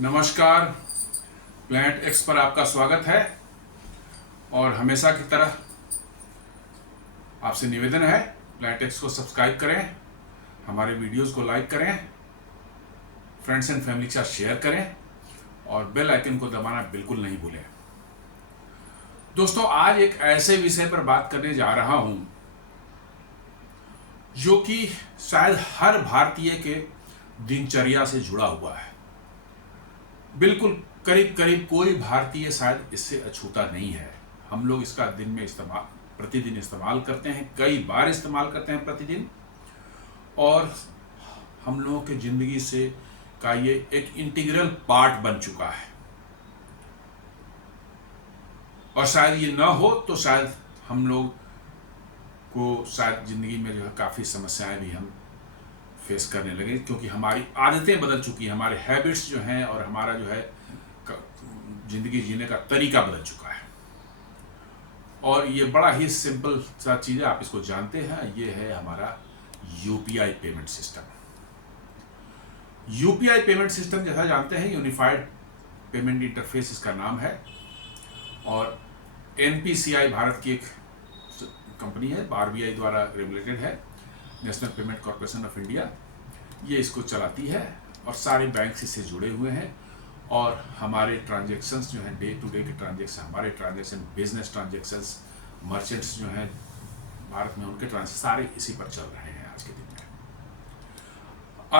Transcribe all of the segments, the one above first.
नमस्कार। Planet x पर आपका स्वागत है और हमेशा की तरह आपसे निवेदन है प्लैनेट एक्स को सब्सक्राइब करें, हमारे वीडियोस को लाइक करें, फ्रेंड्स एंड फैमिली के साथ शेयर करें और बेल आइकन को दबाना बिल्कुल नहीं भूलें। दोस्तों, आज एक ऐसे विषय पर बात करने जा रहा हूं जो कि शायद हर भारतीय के दिनचर्या से जुड़ा हुआ है। बिल्कुल करीब करीब कोई भारतीय शायद इससे अछूता नहीं है। हम लोग इसका दिन में प्रतिदिन इस्तेमाल करते हैं, कई बार इस्तेमाल करते हैं प्रतिदिन, और हम लोगों के जिंदगी से का ये एक इंटीग्रल पार्ट बन चुका है। और शायद ये ना हो तो शायद हम लोग को शायद जिंदगी में जो है काफ़ी समस्याएं भी हम फेस करने लगे, क्योंकि हमारी आदतें बदल चुकी हैं, हमारे हैबिट्स जो हैं और हमारा जो है जिंदगी जीने का तरीका बदल चुका है। और ये बड़ा ही सिंपल सा चीज़ है, आप इसको जानते हैं, ये है हमारा UPI payment system. UPI payment system जैसा जानते हैं, यूनिफाइड पेमेंट इंटरफेस इसका नाम है, और एनपीसीआई भारत की एक कंपनी है, आरबीआई द्वारा रेगुलेटेड है, national payment corporation of India, ये इसको चलाती है और सारे बैंक इससे जुड़े हुए हैं। और हमारे ट्रांजैक्शंस जो हैं, डे टू डे के ट्रांजैक्शन, हमारे ट्रांजैक्शन, बिजनेस ट्रांजैक्शंस, मर्चेंट्स जो हैं भारत में, उनके ट्रांजैक्शन सारे इसी पर चल रहे हैं आज के दिन में।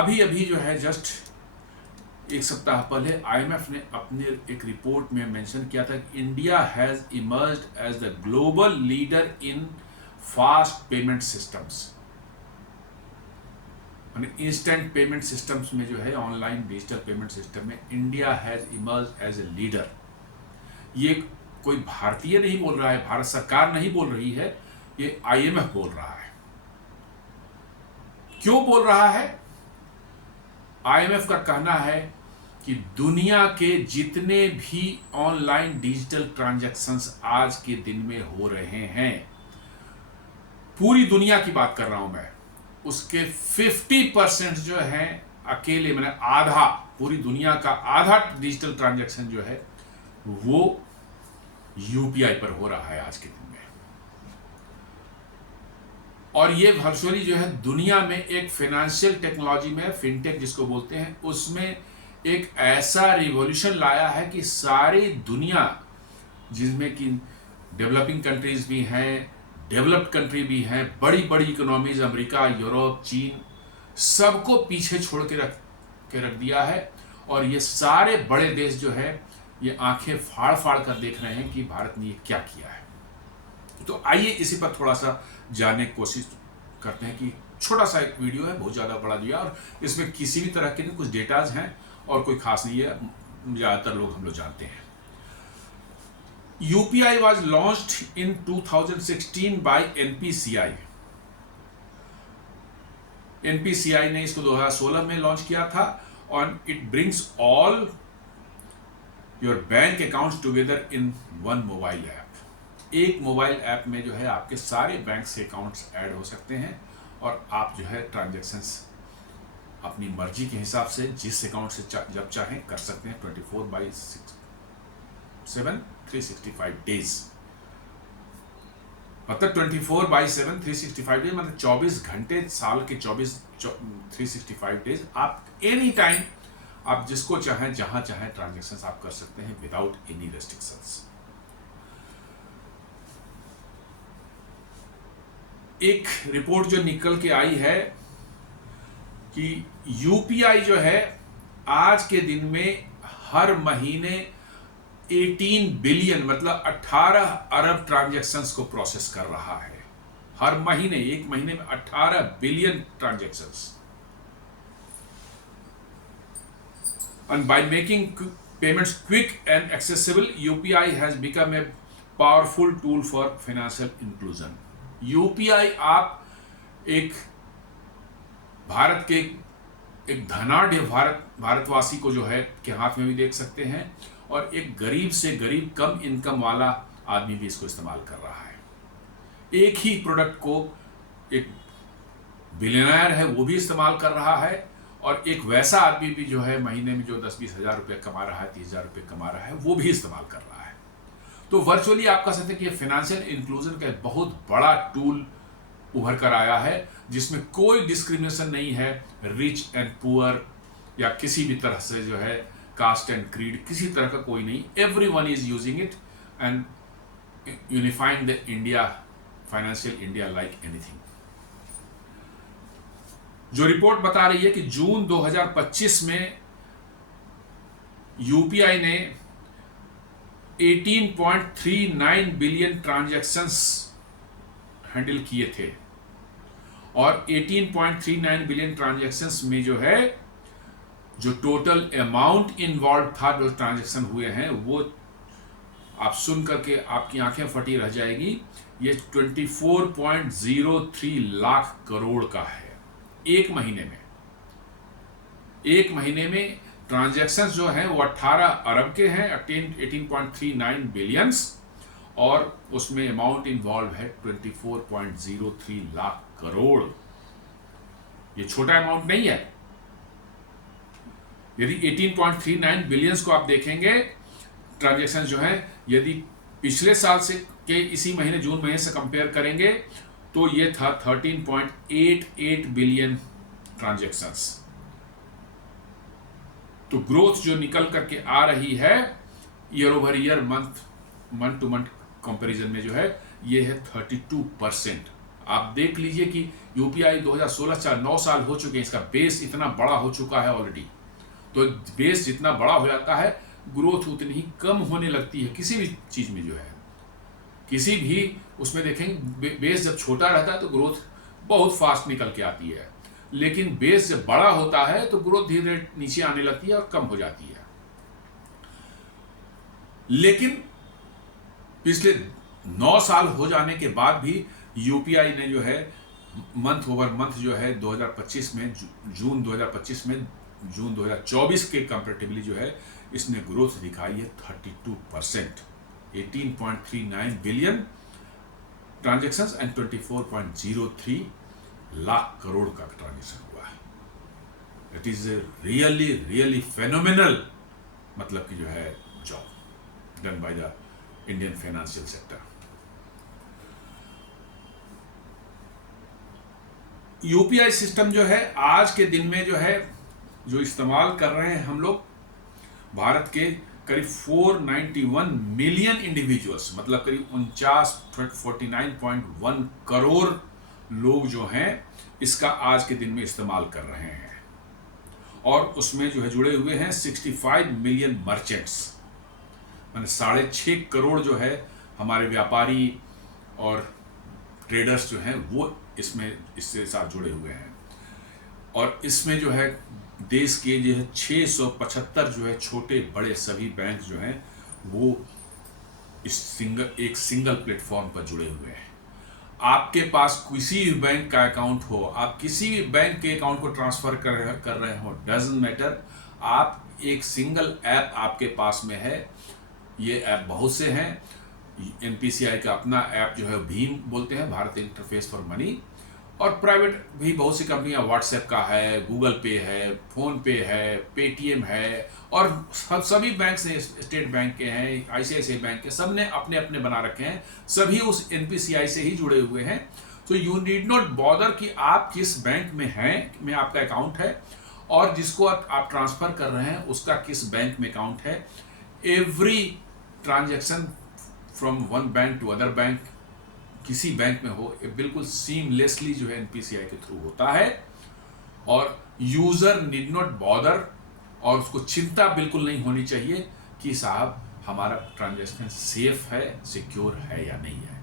अभी अभी जो है जस्ट एक सप्ताह पहले आईएमएफ ने अपने एक रिपोर्ट में मेंशन किया था कि India has emerged as the global leader in fast payment systems. Instant payment systems में जो है, ऑनलाइन डिजिटल पेमेंट सिस्टम में India has emerge as a leader. ये कोई भारतीय नहीं बोल रहा है, भारत सरकार नहीं बोल रही है, ये आईएमएफ बोल रहा है। क्यों बोल रहा है? आईएमएफ का कहना है कि दुनिया के जितने भी ऑनलाइन डिजिटल ट्रांजैक्शंस आज के दिन में हो रहे हैं, पूरी दुनिया की बात कर रहा हूं मैं, उसके 50% जो है अकेले, मैंने आधा, पूरी दुनिया का आधा डिजिटल ट्रांजैक्शन जो है वो यूपीआई पर हो रहा है आज के दिन में। और ये वर्चुअली जो है दुनिया में एक फाइनेंशियल टेक्नोलॉजी में, फिनटेक जिसको बोलते हैं, उसमें एक ऐसा रिवॉल्यूशन लाया है कि सारी दुनिया, जिसमें कि डेवलपिंग कंट्रीज भी हैं, डेवलप्ड कंट्री भी हैं, बड़ी बड़ी इकोनॉमीज, अमेरिका, यूरोप, चीन, सबको पीछे छोड़ के रख दिया है। और ये सारे बड़े देश जो है ये आंखें फाड़ फाड़ कर देख रहे हैं कि भारत ने ये क्या किया है। तो आइए इसी पर थोड़ा सा जानने की कोशिश करते हैं। कि छोटा सा एक वीडियो है, बहुत ज़्यादा बड़ा दिया, और इसमें किसी भी तरह के नहीं, कुछ डेटाज हैं और कोई खास नहीं है, ज़्यादातर लोग हम लोग जानते हैं। UPI was launched in 2016 by NPCI। NPCI ने इसको 2016 में लॉन्च किया था, और it brings all your bank accounts together in one mobile app. एक मोबाइल ऐप में जो है आपके सारे बैंक से अकाउंट्स ऐड हो सकते हैं, और आप जो है ट्रांजैक्शंस अपनी मर्जी के हिसाब से जिस अकाउंट से जब चाहें कर सकते हैं। 24/7 365 डेज, मतलब 24/7 365 डेज, मतलब 24 घंटे साल के 365 डेज आप एनी टाइम, आप जिसको चाहें जहां चाहें ट्रांजैक्शंस आप कर सकते हैं विदाउट एनी रेस्ट्रिक्शंस। एक रिपोर्ट जो निकल के आई है कि यूपीआई जो है आज के दिन में हर महीने 18 बिलियन, मतलब 18 अरब ट्रांजैक्शंस को प्रोसेस कर रहा है। हर महीने, एक महीने में 18 billion transactions. And by making payments quick and accessible, UPI has become a powerful tool for financial inclusion। UPI आप एक भारत के एक धनाढ्य भारतवासी को जो है के हाथ में भी देख सकते हैं, और एक गरीब से गरीब कम इनकम वाला आदमी भी इसको इस्तेमाल कर रहा है। एक ही प्रोडक्ट को एक बिलियनर है वो भी इस्तेमाल कर रहा है, और एक वैसा आदमी भी जो है महीने में जो 10-20 हज़ार रुपये कमा रहा है, 30,000 रुपये कमा रहा है, वो भी इस्तेमाल कर रहा है। तो वर्चुअली आप कह सकते हैं कि ये फाइनेंशियल इंक्लूजन का एक बहुत बड़ा टूल उभर कर आया है, जिसमें कोई डिस्क्रिमिनेशन नहीं है रिच एंड पुअर या किसी भी तरह से जो है कास्ट एंड क्रीड, किसी तरह का कोई नहीं। Everyone is using it and unifying the India, financial India like anything. जो रिपोर्ट बता रही है कि जून 2025 में यूपीआई ने 18.39 बिलियन ट्रांजैक्शंस हैंडल किए थे, और 18.39 बिलियन ट्रांजैक्शंस में जो है जो टोटल अमाउंट इन्वॉल्व था, जो ट्रांजैक्शन हुए हैं, वो आप सुन करके आपकी आंखें फटी रह जाएगी। ये 24.03 लाख करोड़ का है एक महीने में। एक महीने में ट्रांजैक्शंस जो हैं वो 18 अरब के हैं, 18.39 बिलियंस, और उसमें अमाउंट इन्वॉल्व है 24.03 लाख करोड़। ये छोटा अमाउंट नहीं है। यदि 18.39 बिलियंस को आप देखेंगे ट्रांजैक्शन जो है, यदि पिछले साल से के इसी महीने जून महीने से कंपेयर करेंगे तो ये था 13.88 बिलियन ट्रांजैक्शंस। तो ग्रोथ जो निकल करके आ रही है year over year, month two month comparison में जो है, ये है 32%। आप देख लीजिए कि यूपीआई 2016 9 साल हो चुके हैं, इसका बेस इतना बड़ा हो चुका है ऑलरेडी। तो बेस जितना बड़ा हो जाता है, ग्रोथ उतनी ही कम होने लगती है किसी भी चीज में जो है। किसी भी उसमें देखेंगे बेस जब छोटा रहता है तो ग्रोथ बहुत फास्ट निकल के आती है, लेकिन बेस जब बड़ा होता है तो ग्रोथ धीरे धीरे नीचे आने लगती है और कम हो जाती है। लेकिन पिछले 9 साल हो जाने के बाद भी यूपीआई ने जो है मंथ ओवर मंथ जो है 2025 में जून 2025 में जून 2024 के कंपैरेटिवली जो है इसने ग्रोथ दिखाई है 32%। 18.39 billion transactions and 24.03 lakh crore का ट्रांजैक्शन हुआ है। It is really really phenomenal, मतलब कि जो है job done by the Indian financial sector. UPI system जो है आज के दिन में जो है जो इस्तेमाल कर रहे हैं हम लोग, भारत के करीब 491 मिलियन इंडिविजुअल्स, मतलब करीब 49.1 करोड़ लोग जो हैं इसका आज के दिन में इस्तेमाल कर रहे हैं। और उसमें जो है जुड़े हुए हैं 65 मिलियन मर्चेंट्स, मैंने 6.5 करोड़ जो है हमारे व्यापारी और ट्रेडर्स जो हैं वो इसमें इससे साथ जुड़े हुए हैं। और इसमें जो है देश के जो है 675 जो है छोटे बड़े सभी बैंक जो हैं वो इस एक सिंगल प्लेटफॉर्म पर जुड़े हुए हैं। आपके पास किसी भी बैंक का अकाउंट हो, आप किसी भी बैंक के अकाउंट को ट्रांसफर कर रहे हो, डजंट मैटर, आप एक सिंगल ऐप आपके पास में है। ये ऐप बहुत से हैं। एनपीसीआई का अपना ऐप जो है भीम बोलते हैं, भारत इंटरफेस फॉर मनी, और प्राइवेट भी बहुत सी कंपनियां, व्हाट्सएप का है, गूगल पे है, फोन पे है, पेटीएम है, और सभी बैंक से, स्टेट बैंक के हैं, आईसीआईसीआई बैंक के, सब ने अपने अपने बना रखे हैं, सभी उस एनपीसीआई से ही जुड़े हुए हैं। तो यू नीड नॉट बॉदर कि आप किस बैंक में हैं, में आपका अकाउंट है, और जिसको आप ट्रांसफर कर रहे हैं उसका किस बैंक में अकाउंट है। Every transaction from one bank to other bank, किसी बैंक में हो, बिल्कुल सीमलेसली जो है एनपीसीआई के थ्रू होता है, और यूजर नीड नॉट बॉदर, और उसको चिंता बिल्कुल नहीं होनी चाहिए कि साहब हमारा ट्रांजैक्शन सेफ है, सिक्योर है या नहीं है,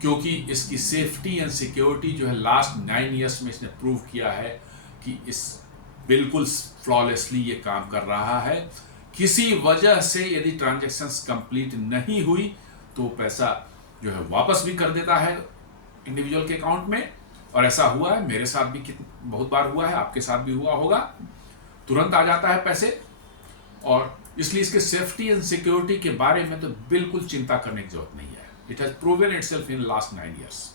क्योंकि इसकी सेफ्टी एंड सिक्योरिटी जो है लास्ट 9 ईयर्स में इसने प्रूव किया है कि इस बिल्कुल फ्लॉलेसली ये काम कर रहा है। किसी वजह से यदि ट्रांजैक्शंस कंप्लीट नहीं हुई तो पैसा जो है वापस भी कर देता है इंडिविजुअल के अकाउंट में, और ऐसा हुआ है, मेरे साथ भी बहुत बार हुआ है, आपके साथ भी हुआ होगा, तुरंत आ जाता है पैसे। और इसलिए इसके सेफ्टी एंड सिक्योरिटी के बारे में तो बिल्कुल चिंता करने की जरूरत नहीं है। It has proven itself in last 9 years.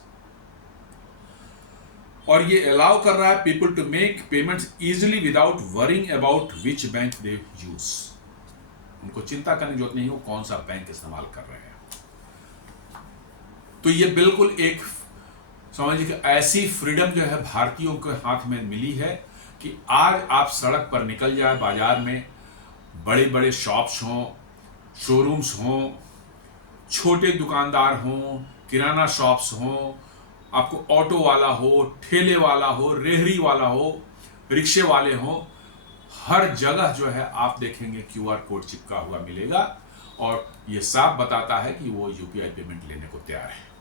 और ये अलाउ कर रहा है people to make payments easily without worrying about which bank they use. उनको चिंता करने की जरूरत नहीं हो कौन सा बैंक इस्तेमाल कर रहे हैं। तो ये बिल्कुल एक समझिए कि ऐसी फ्रीडम जो है भारतीयों के हाथ में मिली है कि आज आप सड़क पर निकल जाए, बाजार में बड़े बड़े शॉप्स हों, शोरूम्स हों, छोटे दुकानदार हों, किराना शॉप्स हों, आपको ऑटो वाला हो, ठेले वाला हो, रेहड़ी वाला हो, रिक्शे वाले हों, हर जगह जो है आप देखेंगे क्यूआर कोड चिपका हुआ मिलेगा और ये साफ बताता है कि वो यूपीआई पेमेंट लेने को तैयार है।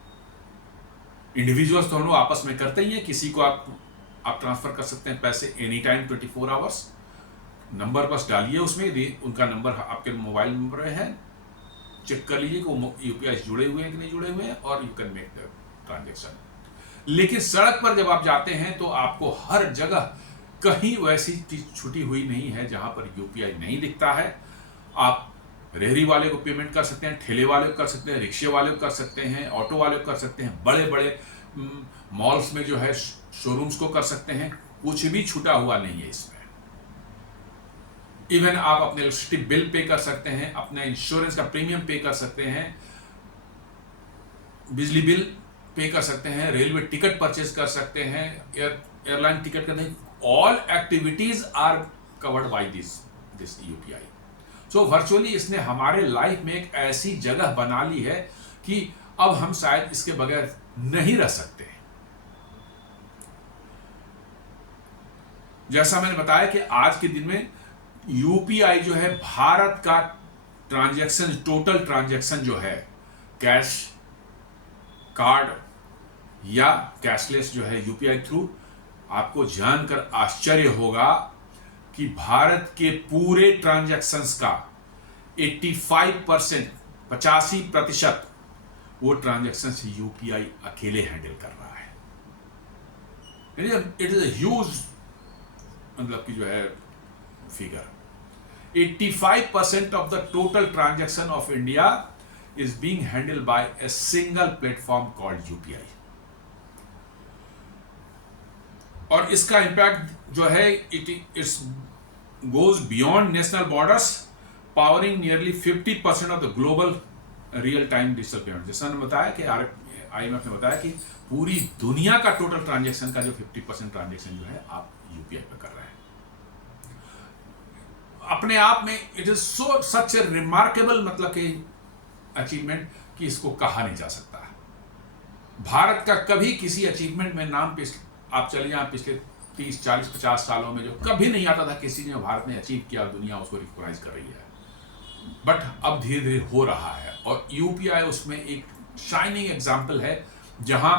इंडिविजुअल्स दोनों आपस में करते ही हैं, किसी को आप ट्रांसफर कर सकते हैं पैसे एनी टाइम 24 आवर्स। नंबर बस डालिए उसमें, उनका नंबर आपके मोबाइल नंबर है, चेक कर लीजिए कि वो यूपीआई जुड़े हुए हैं कि नहीं जुड़े हुए हैं और you can make the transaction. लेकिन सड़क पर जब आप जाते हैं तो आपको हर जगह कहीं वैसी चीज छुटी हुई नहीं है जहां पर यूपीआई नहीं दिखता है। आप रेहड़ी वाले को पेमेंट कर सकते हैं, ठेले वाले को कर सकते हैं, रिक्शे वाले को कर सकते हैं, ऑटो वाले को कर सकते हैं, बड़े बड़े मॉल्स में जो है शोरूम्स को कर सकते हैं। कुछ भी छूटा हुआ नहीं है इसमें। इवन आप अपने इलेक्ट्रिसिटी बिल पे कर सकते हैं, अपने इंश्योरेंस का प्रीमियम पे कर सकते हैं, बिजली बिल पे कर सकते हैं, रेलवे टिकट परचेज कर सकते हैं, एयरलाइन टिकट करते हैं। All activities are covered by this UPI. So virtually इसने हमारे लाइफ में एक ऐसी जगह बना ली है कि अब हम शायद इसके बगैर नहीं रह सकते। जैसा मैंने बताया कि आज के दिन में यूपीआई जो है भारत का ट्रांजैक्शन, टोटल ट्रांजैक्शन जो है कैश, कार्ड या कैशलेस जो है यूपीआई थ्रू, आपको जानकर आश्चर्य होगा कि भारत के पूरे ट्रांजैक्शंस का 85%, 85% वो ट्रांजैक्शंस यूपीआई अकेले हैंडल कर रहा है। इट इज ह्यूज मतलब कि जो है figure. 85% of the total transaction of India is being handled by a single platform called UPI. और इसका इम्पैक्ट जो है it's goes beyond national borders, powering nearly 50% of the global real time digital payment. जैसा मैंने बताया कि IMF ने बताया कि पूरी दुनिया का टोटल ट्रांजैक्शन का जो 50% ट्रांजैक्शन जो है आप यूपीआई पे कर रहे हैं। अपने आप में it is such A remarkable मतलब कि अचीवमेंट कि इसको कहा नहीं जा सकता। भारत का कभी किसी अचीवमेंट में नाम आप चले जाएं पिछले 30, 40, 50 सालों में जो कभी नहीं आता था किसी ने भारत ने अचीव किया, दुनिया उसको रिकॉग्नाइज कर रही है। बट अब धीरे धीरे हो रहा है और यूपीआई उसमें एक शाइनिंग एग्जाम्पल है जहां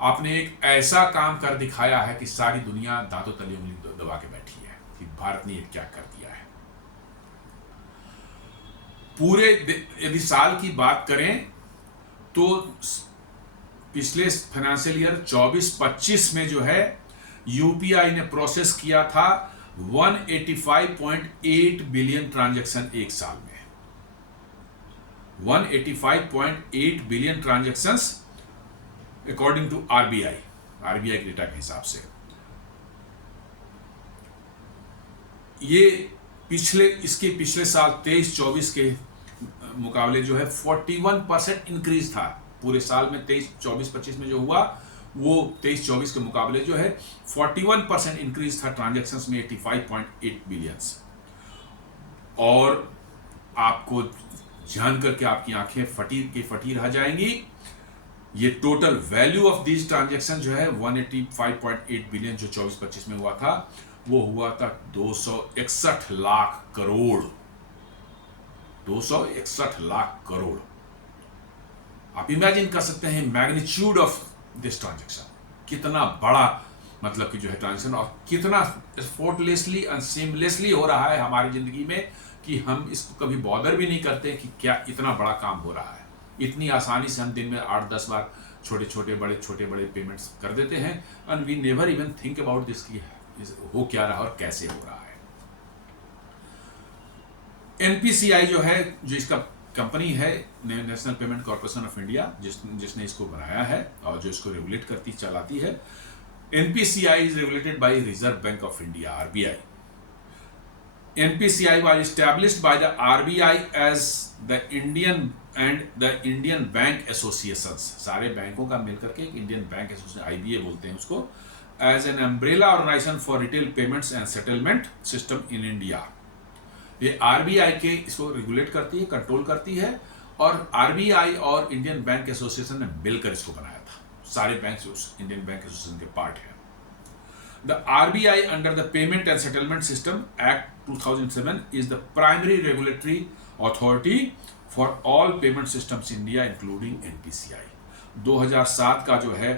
आपने एक ऐसा काम कर दिखाया है कि सारी दुनिया दांतों तले उंगली दबा के बैठी है कि भारत ने ये क्या कर दिया है। पूरे यदि साल की बात करें तो पिछले फाइनेंशियल ईयर 24-25 में जो है यूपीआई ने प्रोसेस किया था 185.8 बिलियन ट्रांजैक्शन एक साल में। 185.8 billion transactions according to RBI के डेटा के हिसाब से। ये इसके पिछले साल 23-24 के मुकाबले जो है 41% इंक्रीज था। पूरे साल में 23-24-25 में जो हुआ वो 23-24 के मुकाबले जो है 41% इंक्रीज था ट्रांजैक्शंस में 85.8 बिलियंस। और आपको जान करके आपकी आंखें फटी रह जाएंगी। ये total value of this transaction जो है 185.8 बिलियन जो 24-25 में हुआ था वो हुआ था 261 लाख करोड़। 261 लाख करोड़। आप इमेजिन कर सकते हैं मैग्नीट्यूड ऑफ दिस ट्रांजैक्शन, कितना बड़ा मतलब कि जो है ट्रांजैक्शन और कितना एफर्टलेसली एंड सीमलेसली हो रहा है हमारी जिंदगी में कि हम इसको कभी बॉदर भी नहीं करते कि क्या इतना बड़ा काम हो रहा है। इतनी आसानी से हम दिन में 8-10 बार छोटे बड़े पेमेंट्स कर देते हैं and we never even think about this कि हो क्या रहा है और कैसे हो रहा है। एनपीसीआई जो है, जो इसका कंपनी है national payment corporation of India, जिसने इसको बनाया है और जो इसको रेगुलेट करती चलाती है, NPCI is regulated by Reserve Bank of India, RBI. NPCI was established by the RBI as the Indian and the Indian Bank Associations, सारे बैंकों का मिलकर के एक इंडियन बैंक एसोसिएशन, IBA बोलते हैं उसको, as an umbrella organization for retail payments and settlement system in India. ये RBI के इसको रेगुलेट करती है, कंट्रोल करती है, और RBI और इंडियन बैंक एसोसिएशन ने मिलकर इसको बनाया था। सारे बैंक उस इंडियन बैंक एसोसिएशन के पार्ट है। The RBI under the Payment and Settlement System Act 2007 is the primary regulatory authority for all payment systems in India including NPCI. 2007 का जो है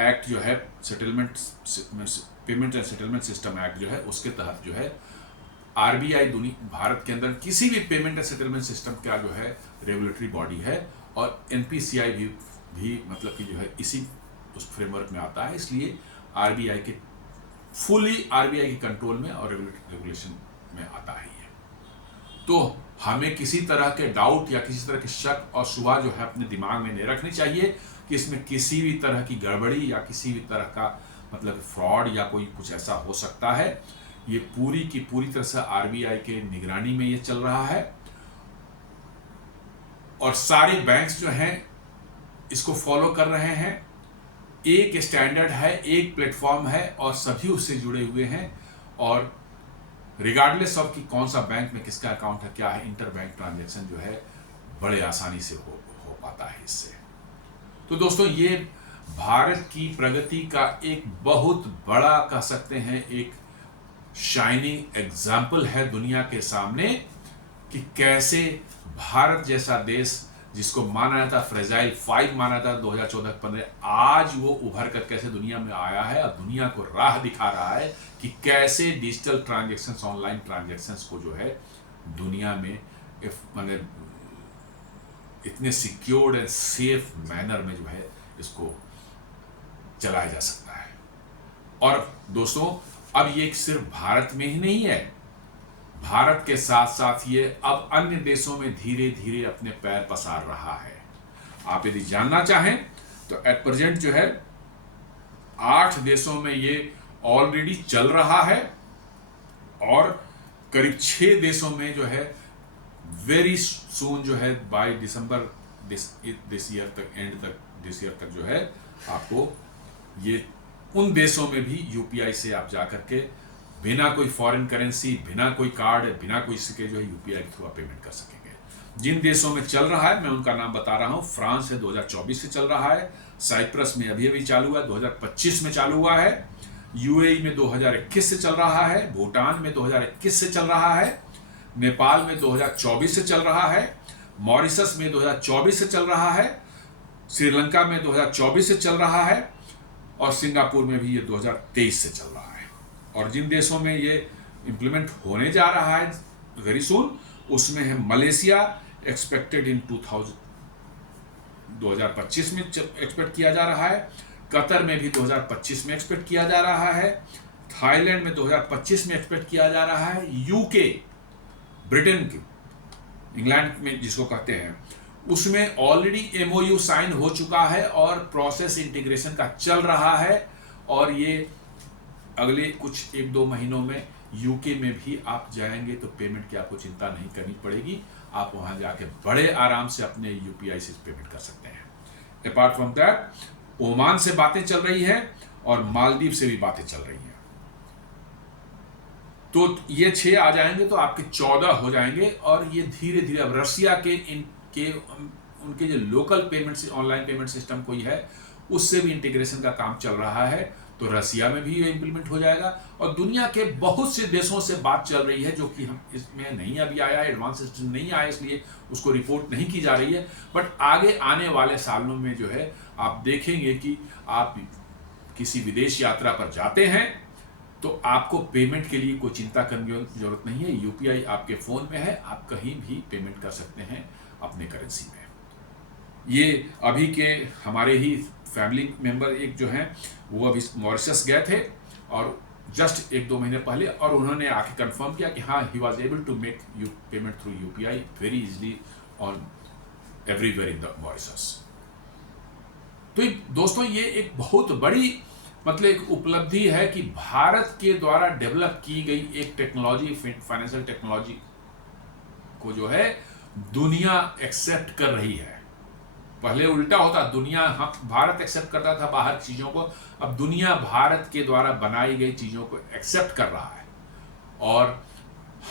एक्ट जो है payment and settlement system act जो है, उसके तहत जो है RBI भारत के अंदर किसी भी पेमेंट एंड सेटलमेंट सिस्टम का जो है रेगुलेटरी बॉडी है, और NPCI भी मतलब कि जो है इसी उस फ्रेमवर्क में आता है। इसलिए RBI के फुली RBI के कंट्रोल में और रेगुलेशन में आता है ये। तो हमें किसी तरह के डाउट या किसी तरह के शक और शुबा जो है अपने दिमाग में नहीं रखनी चाहिए कि इसमें किसी भी तरह की गड़बड़ी या किसी भी तरह का मतलब फ्रॉड या कोई कुछ ऐसा हो सकता है। ये पूरी की पूरी तरह से RBI के निगरानी में ये चल रहा है, और सारे बैंक्स जो हैं इसको फॉलो कर रहे हैं। एक स्टैंडर्ड है, एक प्लेटफॉर्म है, और सभी उससे जुड़े हुए हैं, और रिगार्डलेस ऑफ कि कौन सा बैंक में किसका अकाउंट है, क्या है, इंटर बैंक ट्रांजैक्शन जो है बड़े आसानी से हो पाता है इससे। तो दोस्तों, ये भारत की प्रगति का एक बहुत बड़ा कह सकते हैं एक शाइनिंग एग्जाम्पल है दुनिया के सामने कि कैसे भारत जैसा देश, जिसको माना जाता फ्रेजाइल 5 माना था 2014-15, आज वो उभर कर कैसे दुनिया में आया है और दुनिया को राह दिखा रहा है कि कैसे डिजिटल ट्रांजैक्शंस, ऑनलाइन ट्रांजैक्शंस को जो है दुनिया में माने इतने सिक्योर्ड एंड सेफ मैनर में जो है इसको चलाया जा सकता है। और दोस्तों, अब ये सिर्फ भारत में ही नहीं है, भारत के साथ साथ ये अब अन्य देशों में धीरे धीरे अपने पैर पसार रहा है। आप यदि जानना चाहें तो एट प्रेजेंट जो है 8 देशों में ये ऑलरेडी चल रहा है, और करीब 6 देशों में जो है वेरी सून जो है बाय दिसंबर दिस ईयर तक, एंड तक दिस ईयर तक जो है आपको ये उन देशों में भी UPI से आप जाकर के बिना कोई फॉरेन करेंसी, बिना कोई कार्ड, बिना कोई सिक्के जो है UPI के थ्रू आप पेमेंट कर सकेंगे। जिन देशों में चल रहा है मैं उनका नाम बता रहा हूँ। फ्रांस से 2024 से चल रहा है, साइप्रस में अभी अभी चालू हुआ, 2025 में चालू हुआ है, UAE में 2021 से चल रहा है, भूटान में 2021 से चल रहा है, नेपाल में 2024 से चल रहा है, मॉरिशस में 2024 से चल रहा है, श्रीलंका में 2024 से चल रहा है, और सिंगापुर में भी ये 2023 से चल रहा है। और जिन देशों में ये इम्प्लीमेंट होने जा रहा है वेरी सून, उसमें है मलेशिया, एक्सपेक्टेड इन 2025 में एक्सपेक्ट किया जा रहा है, कतर में भी 2025 में एक्सपेक्ट किया जा रहा है, थाईलैंड में 2025 में एक्सपेक्ट किया जा रहा है, UK ब्रिटेन की, इंग्लैंड में जिसको कहते हैं, उसमें ऑलरेडी MOU साइन हो चुका है और प्रोसेस इंटीग्रेशन का चल रहा है, और ये अगले कुछ 1-2 महीनों में UK में भी आप जाएंगे तो पेमेंट की आपको चिंता नहीं करनी पड़ेगी। आप वहां जाके बड़े आराम से अपने UPI से पेमेंट कर सकते हैं। अपार्ट फ्रॉम दैट ओमान से बातें चल रही है और मालदीव से भी बातें चल रही हैं। तो ये 6 आ जाएंगे तो आपके 14 हो जाएंगे, और ये धीरे धीरे अब रशिया के उनके जो local payment online payment system कोई है उससे भी इंटीग्रेशन का काम चल रहा है, तो रसिया में भी ये इम्प्लीमेंट हो जाएगा। और दुनिया के बहुत से देशों से बात चल रही है जो कि हम इसमें नहीं अभी आया, एडवांस सिस्टम नहीं आया, इसलिए उसको रिपोर्ट नहीं की जा रही है, बट आगे आने वाले सालों में जो है आप देखेंगे कि आप किसी विदेश यात्रा पर जाते हैं तो आपको पेमेंट के लिए कोई चिंता करने की जरूरत नहीं है। UPI आपके फ़ोन में है, आप कहीं भी पेमेंट कर सकते हैं अपने करेंसी में। ये अभी के हमारे ही फैमिली मेंबर एक जो हैं वो अभी मॉरिशस गए थे, और जस्ट 1-2 महीने पहले, और उन्होंने आके कंफर्म किया कि हाँ, he was able to make payment through UPI very easily on everywhere in the Mauritius. तो दोस्तों, ये एक बहुत बड़ी मतलब एक उपलब्धि है कि भारत के द्वारा डेवलप की गई एक टेक्नोलॉजी, फाइनेंशियल टेक्नोलॉजी को जो है दुनिया एक्सेप्ट कर रही है। पहले उल्टा होता, दुनिया भारत एक्सेप्ट करता था बाहर चीजों को, अब दुनिया भारत के द्वारा बनाई गई चीजों को एक्सेप्ट कर रहा है और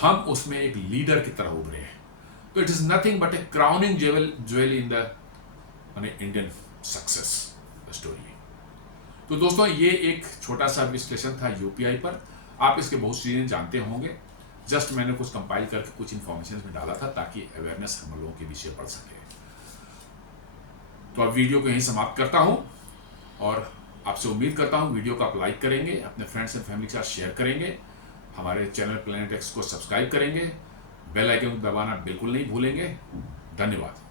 हम उसमें एक लीडर की तरह उभरे हैं। तो it is nothing but A crowning jewel in the Indian success story. तो दोस्तों ये एक छोटा सा विश्लेषण था यूपीआई पर। आप इसके बहुत सी चीजें जानते होंगे, जस्ट मैंने कुछ कंपाइल करके कुछ इंफॉर्मेशन में डाला था ताकि अवेयरनेस हम लोगों के विषय बढ़ सके। तो अब वीडियो को यहीं समाप्त करता हूं और आपसे उम्मीद करता हूं वीडियो को आप लाइक करेंगे, अपने फ्रेंड्स एंड फैमिली के साथ शेयर करेंगे, हमारे चैनल प्लैनेट एक्स को सब्सक्राइब करेंगे, बेल आइकन दबाना बिल्कुल नहीं भूलेंगे। धन्यवाद।